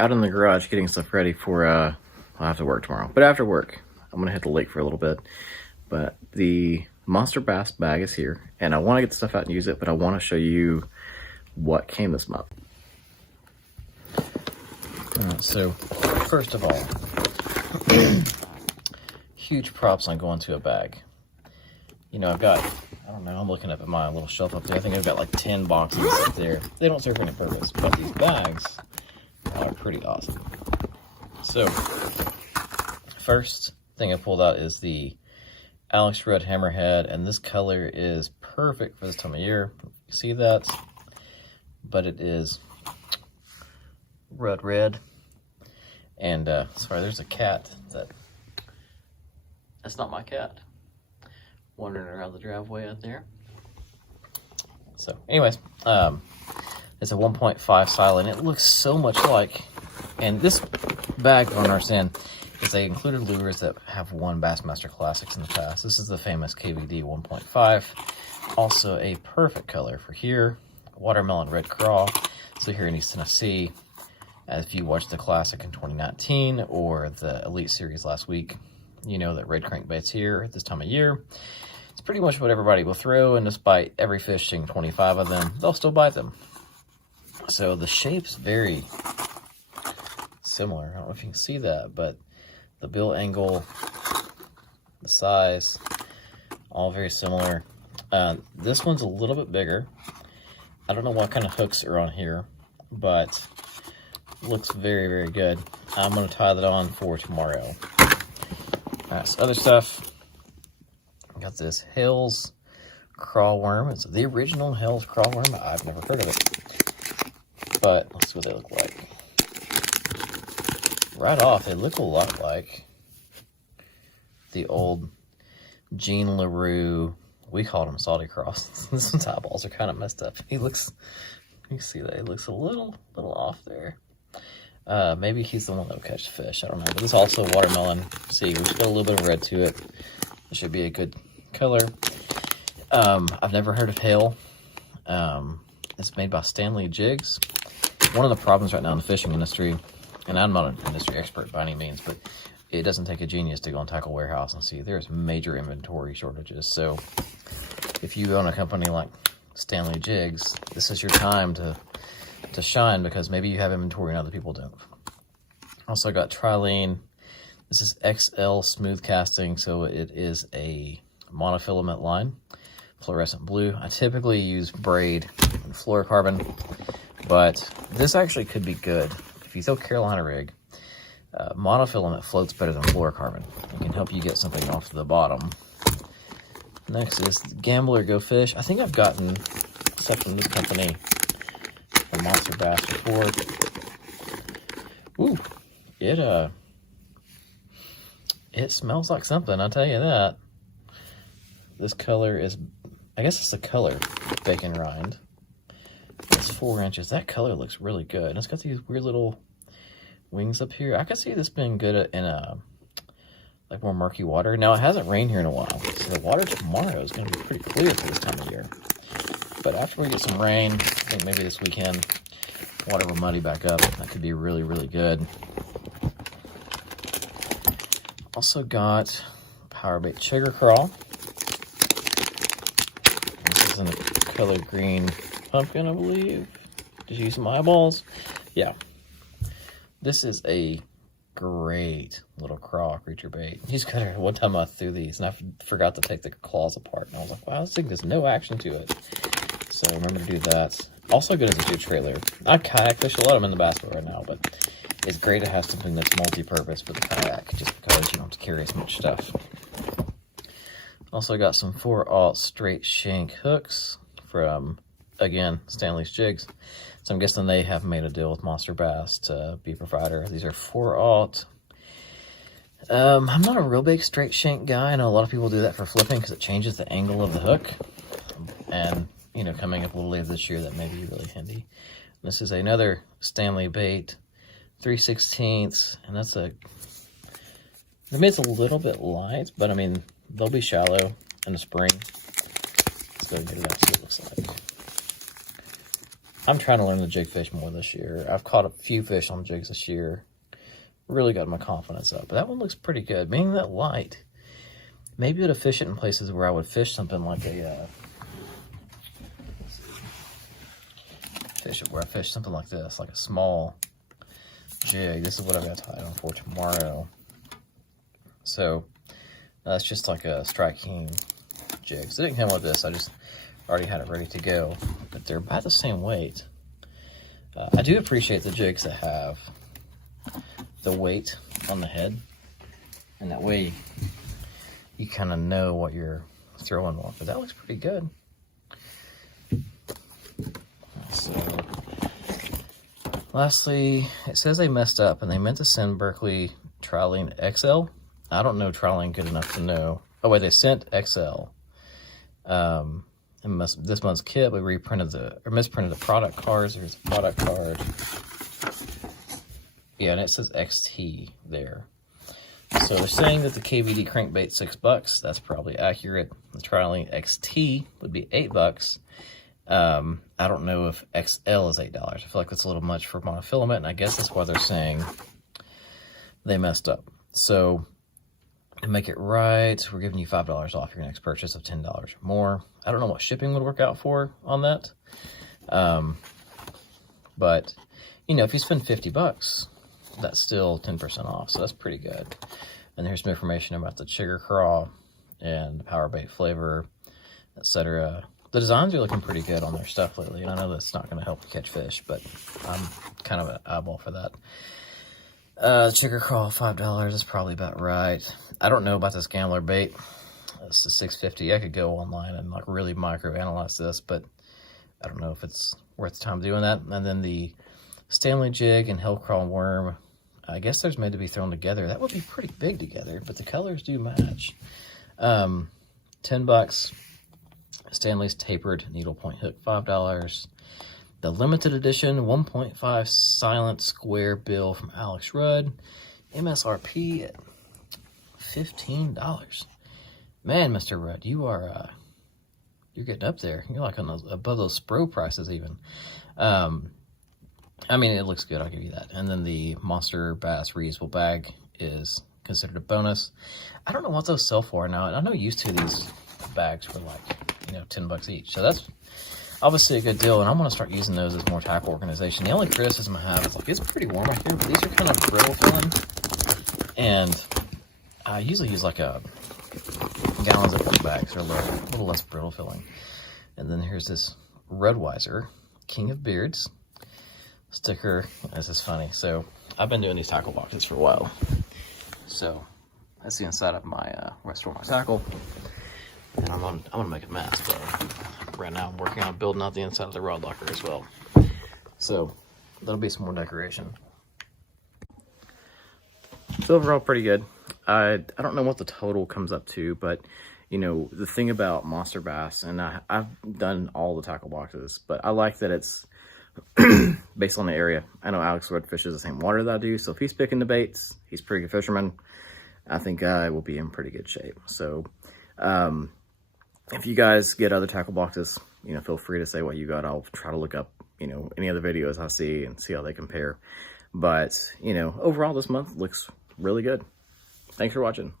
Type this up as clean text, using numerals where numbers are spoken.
out in the garage getting stuff ready for, I'll have to work tomorrow. But after work, I'm going to hit the lake for a little bit. But the Monster Bass bag is here, and I want to get the stuff out and use it, but I want to show you what came this month. So, first of all, huge props on going to a bag. You know, I've got, I don't know, I'm looking up at my little shelf up there. I think I've got like 10 boxes up there. They don't serve any purpose, but these bags are pretty awesome. So, first thing I pulled out is the Alex Red Hammerhead, and this color is perfect for this time of year. You see that? But it is red. And, sorry, there's a cat that's not my cat. Wandering around the driveway out there. So, anyways, it's a 1.5 silent. It looks so much like, and this bag, I don't understand, is they included lures that have won Bassmaster Classics in the past. This is the famous KVD 1.5. Also a perfect color for here, watermelon red craw. So here in East Tennessee, if you watched the Classic in 2019 or the Elite Series last week, you know that red crankbait's here at this time of year. It's pretty much what everybody will throw, and despite every fish seeing 25 of them, they'll still bite them. So the shape's very similar. I don't know if you can see that, but the bill angle, the size, all very similar. This one's a little bit bigger. I don't know what kind of hooks are on here, but looks very good. I'm going to tie that on for tomorrow. So other stuff, I got this Hales crawworm. It's the original Hales crawworm. I've never heard of it, but let's see what they look like. Right off, they look a lot like the old Gene LaRue. We called him Salty Cross. This one's eyeballs are kind of messed up. He looks, you can see that he looks a little off there. Maybe he's the one that will catch fish. I don't know. But this is also watermelon. See, we've got a little bit of red to it. It should be a good color. I've never heard of Hale. It's made by Stanley Jigs. One of the problems right now in the fishing industry, and I'm not an industry expert by any means, but it doesn't take a genius to go on Tackle Warehouse and see there's major inventory shortages. So if you own a company like Stanley Jigs, this is your time to shine, because maybe you have inventory and other people don't. Also got Trilene. This is XL smooth casting, so it is a monofilament line, fluorescent blue. I typically use braid and fluorocarbon, but this actually could be good. If you throw Carolina rig, monofilament floats better than fluorocarbon. It can help you get something off the bottom. Next is Gambler Go Fish. I think I've gotten stuff from this company, from Monster Bass before. Ooh, it smells like something, I'll tell you that. This color is, I guess it's the color, bacon rind. It's 4 inches. That color looks really good. And it's got these weird little wings up here. I could see this being good in a like more murky water. Now, it hasn't rained here in a while, so the water tomorrow is going to be pretty clear for this time of year. But after we get some rain, I think maybe this weekend, water will muddy back up. That could be really good. Also got Powerbait Sugar Crawl. This is in the color green pumpkin, I believe. Did you use some eyeballs? Yeah. This is a great little craw creature bait. He's got it. One time I threw these and I forgot to take the claws apart, and I was like, wow, this thing has no action to it. So remember to do that. Also good as a good trailer. I kayak fish a lot. I'm in the bass boat right now, but it's great to have something that's multi-purpose with the kayak, just because you don't have to carry as much stuff. Also got some 4/0 straight shank hooks from, again, Stanley's Jigs. So I'm guessing they have made a deal with Monster Bass to be provider. These are 4/0. I'm not a real big straight shank guy. I know a lot of people do that for flipping because it changes the angle of the hook. And, you know, coming up a little later this year, that may be really handy. This is another Stanley bait, 3/16, and that's a, I mean, it's a little bit light, but I mean, they'll be shallow in the spring. Let's go get it out, see what it looks like. I'm trying to learn to jig fish more this year. I've caught a few fish on jigs this year. Really got my confidence up. But that one looks pretty good. Being that light, maybe to fish it in places where I would fish something like a fish something like this, like a small jig. This is what I've got tied on for tomorrow. So that's just like a Strike King jig. So it didn't come with this. I just already had it ready to go. But they're about the same weight. I do appreciate the jigs that have the weight on the head, and that way you kind of know what you're throwing on. But that looks pretty good. So, lastly, it says they messed up and they meant to send Berkley Trilene XL. I don't know Trilene good enough to know. Oh wait, they sent XL. This month's kit, we misprinted the product cards. There's a product card. Yeah, and it says XT there. So they're saying that the KVD crankbait $6. That's probably accurate. The Trilene XT would be $8. I don't know if XL is $8. I feel like that's a little much for monofilament, and I guess that's why they're saying they messed up. So to make it right, we're giving you $5 off your next purchase of $10 or more. I don't know what shipping would work out for on that. But, you know, if you spend $50, that's still 10% off, so that's pretty good. And here's some information about the chigger craw and the power bait flavor, etc. The designs are looking pretty good on their stuff lately, and I know that's not going to help catch fish, but I'm kind of an eyeball for that. Chigger craw, $5 is probably about right. I don't know about this Gambler bait. This is $6.50. I could go online and like really micro-analyze this, but I don't know if it's worth the time doing that. And then the Stanley jig and Hellcraw worm, I guess there's made to be thrown together. That would be pretty big together, but the colors do match. $10. Stanley's tapered needlepoint hook, $5. The limited edition 1.5 silent square bill from Alex Rudd, MSRP at $15. Man, Mr. Rudd, you are you're getting up there. You're like on those, above those Spro prices even. I mean, it looks good, I'll give you that. And then the Monster Bass reusable bag is considered a bonus. I don't know what those sell for now. I know used to these bags were like, you know, $10 each. So that's obviously a good deal, and I'm going to start using those as more tackle organization. The only criticism I have is like, it's pretty warm out here, but these are kind of brittle feeling. And I usually use like a gallons of those bags. They're a little less brittle feeling. And then here's this Rudweiser King of Beards sticker. This is funny. So I've been doing these tackle boxes for a while. So that's the inside of my where I store my tackle. And I'm gonna make a mess, but right now I'm working on building out the inside of the rod locker as well. So that'll be some more decoration. So overall, pretty good. I don't know what the total comes up to, but you know, the thing about Monster Bass, and I've done all the tackle boxes, but I like that it's based on the area. I know Alex Rudd fishes the same water that I do, so if he's picking the baits, he's a pretty good fisherman. I think I will be in pretty good shape. So if you guys get other tackle boxes, you know, feel free to say what you got. I'll try to look up, you know, any other videos I see and see how they compare. But, you know, overall this month looks really good. Thanks for watching.